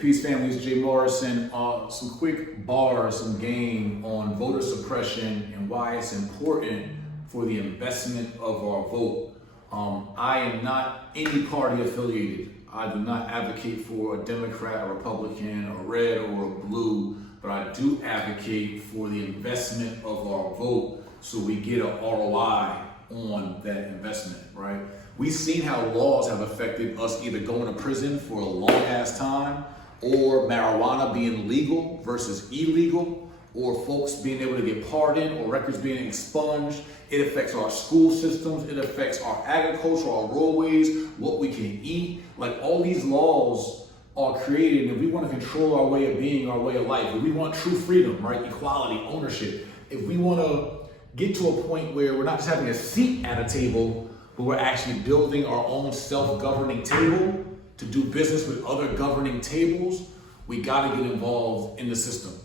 Peace family, it's Jay Morrison. Some quick bars, some game on voter suppression and why it's important for the investment of our vote. I am not any party affiliated. I do not advocate for a Democrat, a Republican, a red, or a blue, but I do advocate for the investment of our vote so we get an ROI on that investment, right? We've seen how laws have affected us either going to prison for a long ass time, or marijuana being legal versus illegal, or folks being able to get pardoned, or records being expunged. It affects our school systems, it affects our agriculture, our roadways, what we can eat. Like, all these laws are created, and if we want to control our way of being, our way of life, if we want true freedom, right, equality, ownership, if we want to get to a point where we're not just having a seat at a table, but we're actually building our own self-governing table to do business with other governing tables, we got to get involved in the system.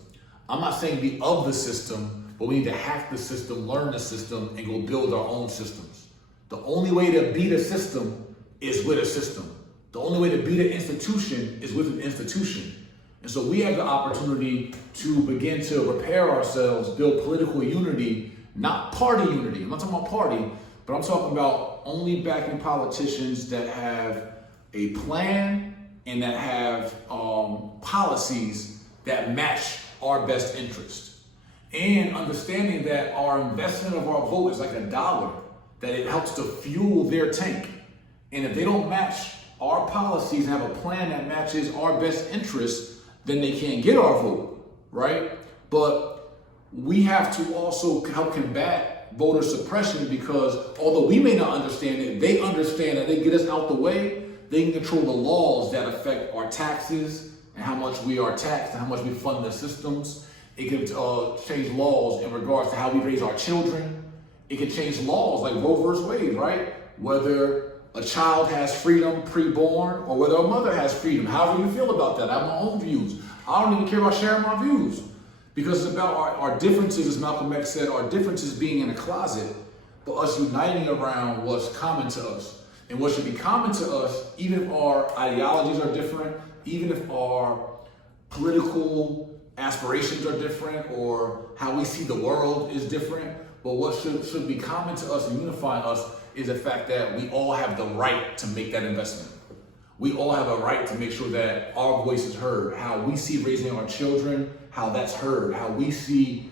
I'm not saying be of the system, but we need to hack the system, learn the system, and go build our own systems. The only way to beat a system is with a system. The only way to beat an institution is with an institution. And so we have the opportunity to begin to repair ourselves, build political unity, not party unity. I'm not talking about party, but I'm talking about only backing politicians that have a plan and that have policies that match our best interest. And understanding that our investment of our vote is like $1, that it helps to fuel their tank. And if they don't match our policies and have a plan that matches our best interest, then they can't get our vote, right? But we have to also help combat voter suppression, because although we may not understand it, they understand that they get us out the way. They can control the laws that affect our taxes and how much we are taxed and how much we fund the systems. It can change laws in regards to how we raise our children. It can change laws like Roe versus Wade, right? Whether a child has freedom pre-born or whether a mother has freedom. However you feel about that. I have my own views. I don't even care about sharing my views, because it's about our differences, as Malcolm X said, our differences being in a closet, but us uniting around what's common to us. And what should be common to us, even if our ideologies are different, even if our political aspirations are different, or how we see the world is different, but what should be common to us and unify us is the fact that we all have the right to make that investment. We all have a right to make sure that our voice is heard, how we see raising our children, how that's heard, how we see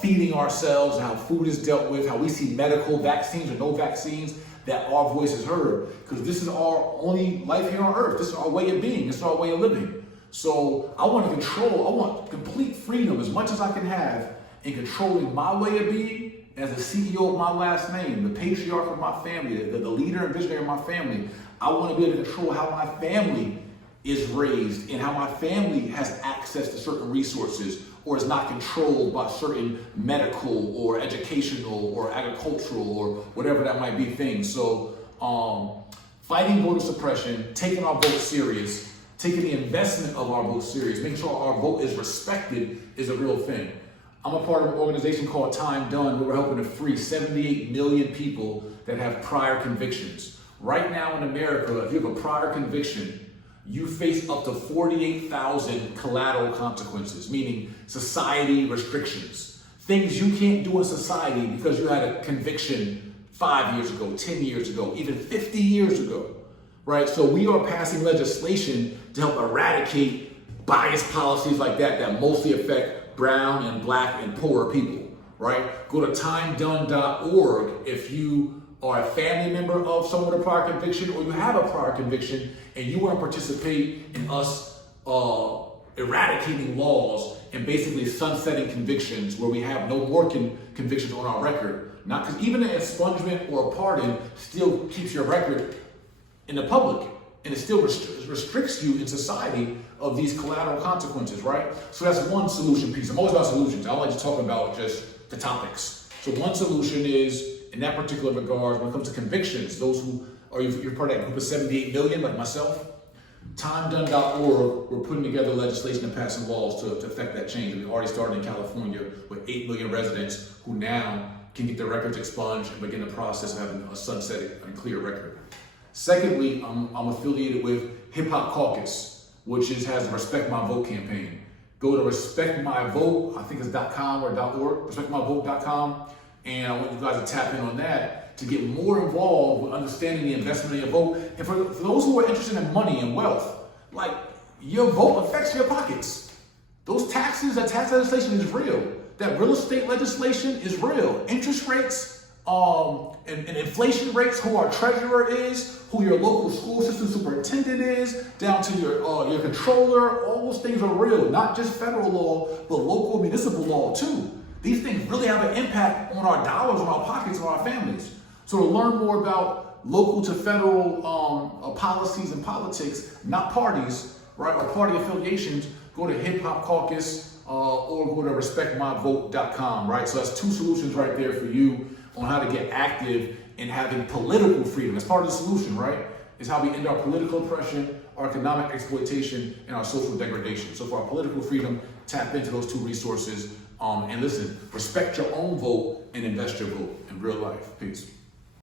feeding ourselves, how food is dealt with, how we see medical vaccines or no vaccines, that our voice is heard, because this is our only life here on earth. This is our way of being. This is our way of living. So I want complete freedom as much as I can have in controlling my way of being as the CEO of my last name, the patriarch of my family, the leader and visionary of my family. I want to be able to control how my family is raised and how my family has access to certain resources, or is not controlled by certain medical or educational or agricultural or whatever that might be things. So fighting voter suppression, taking our vote serious, taking the investment of our vote serious, making sure our vote is respected is a real thing. I'm a part of an organization called Time Done, where we're helping to free 78 million people that have prior convictions. Right now in America, if you have a prior conviction, you face up to 48,000 collateral consequences, meaning society restrictions. Things you can't do in society because you had a conviction 5 years ago, 10 years ago, even 50 years ago, right? So we are passing legislation to help eradicate biased policies like that mostly affect brown and black and poorer people, right? Go to timedone.org if you are a family member of someone with a prior conviction, or you have a prior conviction and you want to participate in us eradicating laws and basically sunsetting convictions, where we have no more convictions on our record. Not because even an expungement or a pardon still keeps your record in the public, and it still restricts you in society of these collateral consequences, right? So that's one solution piece. I'm always about solutions. I don't like to talk about just the topics. So one solution is, in that particular regard, when it comes to convictions, those who are, you're part of that group of 78 million, like myself, timedone.org, we're putting together legislation and passing laws to affect that change. We've already started in California with 8 million residents who now can get their records expunged and begin the process of having a sunsetted and clear record. Secondly, I'm affiliated with Hip Hop Caucus. which has the Respect My Vote campaign. Go to Respect My Vote, I think it's .com or .org, respectmyvote.com, and I want you guys to tap in on that to get more involved with understanding the investment of your vote. And for those who are interested in money and wealth, like, your vote affects your pockets. Those taxes, that tax legislation is real. That real estate legislation is real. Interest rates, and inflation rates, who our treasurer is, who your local school system superintendent is, down to your controller, all those things are real. Not just federal law, but local municipal law too. These things really have an impact on our dollars, on our pockets, on our families. So to learn more about local to federal policies and politics, not parties, right, or party affiliations, go to Hip Hop Caucus or go to respectmyvote.com, right? So that's two solutions right there for you on how to get active in having political freedom. That's part of the solution, right? Is how we end our political oppression, our economic exploitation, and our social degradation. So for our political freedom, tap into those two resources. And listen, respect your own vote and invest your vote in real life. Peace.